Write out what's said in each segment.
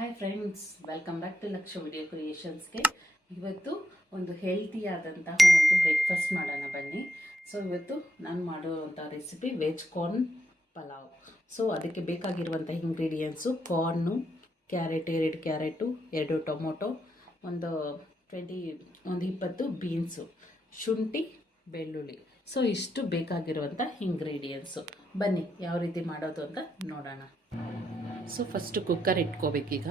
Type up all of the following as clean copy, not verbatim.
Hi friends, welcome back to Laksha video ಕ್ರಿಯೇಷನ್ಸ್ಗೆ. ಇವತ್ತು ಒಂದು ಹೆಲ್ತಿಯಾದಂತಹ ಒಂದು ಬ್ರೇಕ್ಫಾಸ್ಟ್ ಮಾಡೋಣ ಬನ್ನಿ. ಸೊ ಇವತ್ತು ನಾನು ಮಾಡುವಂಥ recipe veg corn pulao. So ಅದಕ್ಕೆ ಬೇಕಾಗಿರುವಂಥ ingredients corn, carrot, 2 carrot, 2 tomato, ಒಂದು 20 ಬೀನ್ಸು, ಶುಂಠಿ, ಬೆಳ್ಳುಳ್ಳಿ. ಸೊ ಇಷ್ಟು ಬೇಕಾಗಿರುವಂಥ ಇಂಗ್ರೀಡಿಯೆಂಟ್ಸು. ಬನ್ನಿ ಯಾವ ರೀತಿ ಮಾಡೋದು ಅಂತ ನೋಡೋಣ. ಸೊ ಫಸ್ಟ್ ಕುಕ್ಕರ್ ಇಟ್ಕೋಬೇಕೀಗ.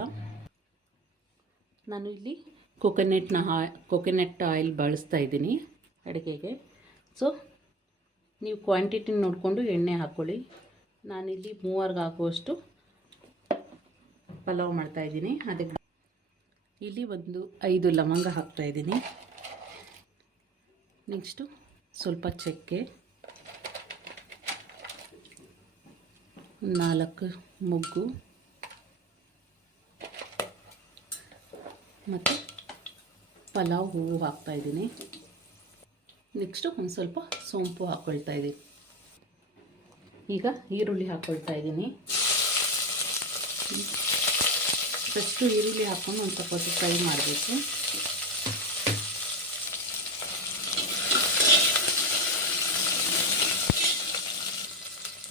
ನಾನು ಇಲ್ಲಿ ಕೊಕೊನೆಟ್ ಆಯಿಲ್ ಬಳಸ್ತಾ ಇದ್ದೀನಿ ಅಡುಗೆಗೆ. ಸೊ ನೀವು ಕ್ವಾಂಟಿಟಿ ನೋಡಿಕೊಂಡು ಎಣ್ಣೆ ಹಾಕ್ಕೊಳ್ಳಿ. ನಾನಿಲ್ಲಿ 3 ಹಾಕುವಷ್ಟು ಪಲಾವ್ ಮಾಡ್ತಾಯಿದ್ದೀನಿ. ಅದಕ್ಕೆ ಇಲ್ಲಿ ಒಂದು 5 ಲವಂಗ ಹಾಕ್ತಾಯಿದ್ದೀನಿ. ನೆಕ್ಸ್ಟು ಸ್ವಲ್ಪ ಚಕ್ಕೆ, 4 ಮೊಗ್ಗು ಮತ್ತು ಪಲಾವ್ ಹೂವು ಹಾಕ್ತಾಯಿದ್ದೀನಿ. ನೆಕ್ಸ್ಟು ಒಂದು ಸ್ವಲ್ಪ ಸೋಂಪು ಹಾಕ್ಕೊಳ್ತಾ ಇದ್ದೀನಿ. ಈಗ ಈರುಳ್ಳಿ ಹಾಕ್ಕೊಳ್ತಾ ಇದ್ದೀನಿ. ಫಸ್ಟು ಈರುಳ್ಳಿ ಹಾಕ್ಕೊಂಡು ಒಂದು ಸ್ವಲ್ಪ ಹೊತ್ತು ಫ್ರೈ ಮಾಡಬೇಕು.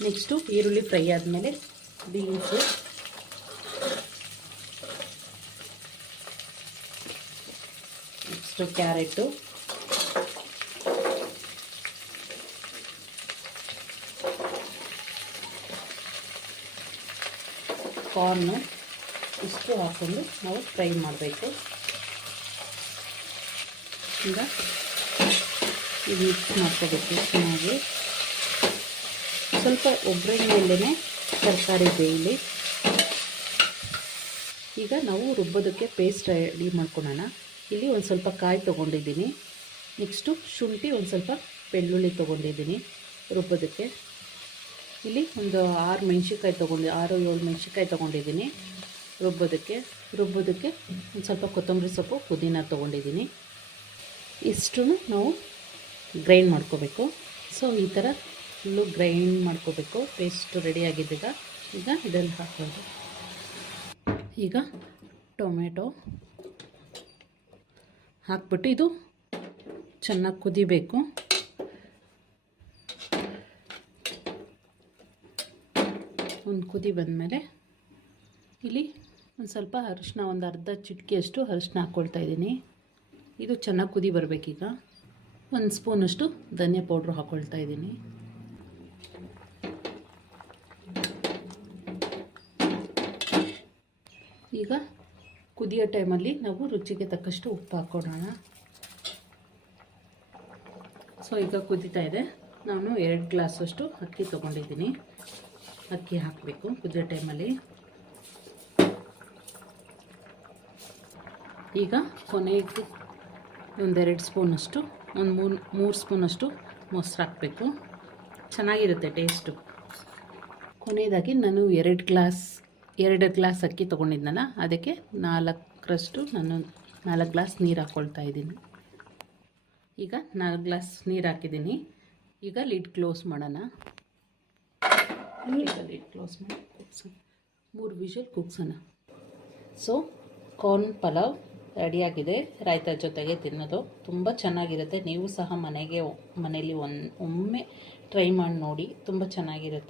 ನೆಕ್ಸ್ಟು ಈರುಳ್ಳಿ ಫ್ರೈ ಆದಮೇಲೆ ಬೀನ್ಸು, ನೆಕ್ಸ್ಟು ಕ್ಯಾರೆಟು, ಕಾರ್ನು ಇಷ್ಟು ಹಾಕ್ಕೊಂಡು ನಾವು ಫ್ರೈ ಮಾಡಬೇಕು. ಈಗ ಇದು ಮಿಕ್ಸ್ ಮಾಡ್ಕೋಬೇಕು ಚೆನ್ನಾಗಿ. ಸ್ವಲ್ಪ ಒಗ್ಗರಣೆಯಲ್ಲೇ ತರಕಾರಿ ಬೇಯಲಿ. ಈಗ ನಾವು ರುಬ್ಬೋದಕ್ಕೆ ಪೇಸ್ಟ್ ರೆಡಿ ಮಾಡ್ಕೊಳ್ಳೋಣ. ಇಲ್ಲಿ ಒಂದು ಸ್ವಲ್ಪ ಕಾಯಿ ತೊಗೊಂಡಿದ್ದೀನಿ. ನೆಕ್ಸ್ಟು ಶುಂಠಿ, ಒಂದು ಸ್ವಲ್ಪ ಬೆಳ್ಳುಳ್ಳಿ ತೊಗೊಂಡಿದ್ದೀನಿ ರುಬ್ಬೋದಕ್ಕೆ. ಇಲ್ಲಿ ಒಂದು 6 ಮೆಣಸಿನ್ಕಾಯಿ 6-7 ಮೆಣಸಿನ್ಕಾಯಿ ತೊಗೊಂಡಿದ್ದೀನಿ ರುಬ್ಬೋದಕ್ಕೆ. ಒಂದು ಸ್ವಲ್ಪ ಕೊತ್ತಂಬರಿ ಸೊಪ್ಪು, ಪುದೀನ ತೊಗೊಂಡಿದ್ದೀನಿ. ಇಷ್ಟು ನಾವು ಗ್ರೈಂಡ್ ಮಾಡ್ಕೋಬೇಕು. ಸೊ ಈ ಥರ ಫುಲ್ಲು ಗ್ರೈಂಡ್ ಮಾಡ್ಕೋಬೇಕು. ಪೇಸ್ಟ್ ರೆಡಿ ಆಗಿದ್ದಾಗ ಈಗ ಇದನ್ನು ಹಾಕ್ಬೋದು. ಈಗ ಟೊಮೆಟೊ ಹಾಕ್ಬಿಟ್ಟು ಇದು ಚೆನ್ನಾಗಿ ಕುದಿಬೇಕು. ಒಂದು ಕುದಿ ಬಂದಮೇಲೆ ಇಲ್ಲಿ ಒಂದು ಸ್ವಲ್ಪ ಅರಿಶಿನ, ಒಂದು ಅರ್ಧ ಚಿಟಿಕೆಯಷ್ಟು ಅರಿಶಿನ ಹಾಕ್ಕೊಳ್ತಾ ಇದ್ದೀನಿ. ಇದು ಚೆನ್ನಾಗಿ ಕುದಿ ಬರಬೇಕೀಗ. 1 ಸ್ಪೂನಷ್ಟು ಧನಿಯಾ ಪೌಡ್ರು ಹಾಕ್ಕೊಳ್ತಾ ಇದ್ದೀನಿ. ಈಗ ಕುದಿಯೋ ಟೈಮಲ್ಲಿ ನಾವು ರುಚಿಗೆ ತಕ್ಕಷ್ಟು ಉಪ್ಪು ಹಾಕ್ಕೊಳ್ಳೋಣ. ಸೊ ಈಗ ಕುದೀತಾ ಇದೆ. ನಾನು 2 ಗ್ಲಾಸಷ್ಟು ಅಕ್ಕಿ ತೊಗೊಂಡಿದ್ದೀನಿ. ಅಕ್ಕಿ ಹಾಕಬೇಕು ಕುದಿಯೋ ಟೈಮಲ್ಲಿ. ಈಗ ಕೊನೆಗೆ ಒಂದು 2 ಸ್ಪೂನಷ್ಟು, ಒಂದು 3 ಸ್ಪೂನಷ್ಟು ಮೊಸರು ಹಾಕಬೇಕು. ಚೆನ್ನಾಗಿರುತ್ತೆ ಟೇಸ್ಟು. ಕೊನೆಯದಾಗಿ ನಾನು 2 ಗ್ಲಾಸ್ ಅಕ್ಕಿ ತೊಗೊಂಡಿದ್ನಲ್ಲ, ಅದಕ್ಕೆ 4 ಗ್ಲಾಸ್ ನೀರು ಹಾಕ್ಕೊಳ್ತಾ ಇದ್ದೀನಿ. ಈಗ 4 ಗ್ಲಾಸ್ ನೀರು ಹಾಕಿದ್ದೀನಿ. ಈಗ ಲಿಡ್ ಕ್ಲೋಸ್ ಮಾಡೋಣ. ಲಿಡ್ ಕ್ಲೋಸ್ ಮಾಡಿ ಕುಗ್ಸೋಣ. 3 ವಿಷಲ್ ಕುಗ್ಸೋಣ. ಸೊ ಕಾರ್ನ್ ಪಲಾವ್ ರೆಡಿಯಾಗಿದೆ. ರಾಯ್ತ ಜೊತೆಗೆ ತಿನ್ನೋದು ತುಂಬ ಚೆನ್ನಾಗಿರುತ್ತೆ. ನೀವು ಸಹ ಮನೆಯಲ್ಲಿ ಒಮ್ಮೆ ಟ್ರೈ ಮಾಡಿ ನೋಡಿ, ತುಂಬ ಚೆನ್ನಾಗಿರುತ್ತೆ.